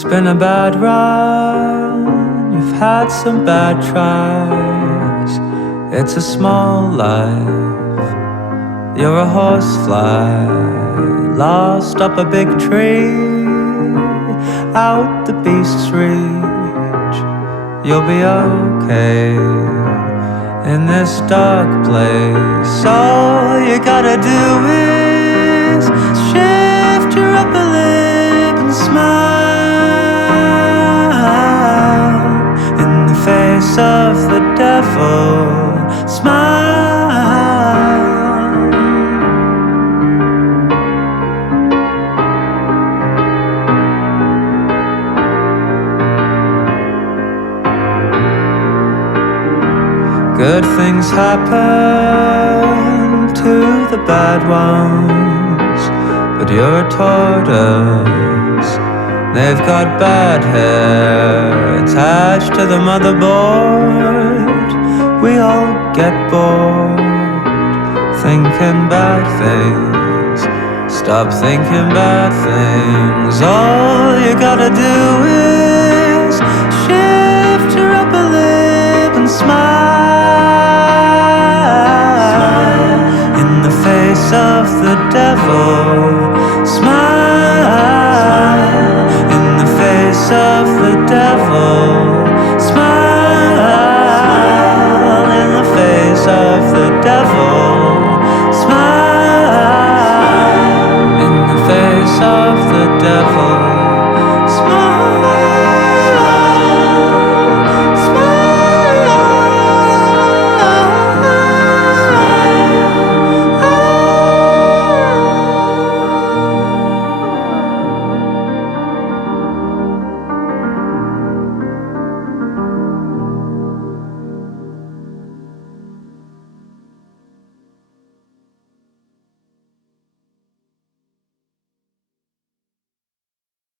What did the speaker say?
It's been a bad run, you've had some bad tries. It's a small life, you're a horsefly, lost up a big tree, out the beast's reach. You'll be okay in this dark place. All you gotta do is shift your upper lip and smile in the face of the devil. Smile. Good things happen to the bad ones, but you're a tortoise. They've got bad hair attached to the motherboard. We all get bored thinking bad things. Stop thinking bad things. All you gotta do is shift your upper lip and smile in the face of the devil. Smile in the face of the devil. Smile in the face of the devil. Smile in the face of the devil.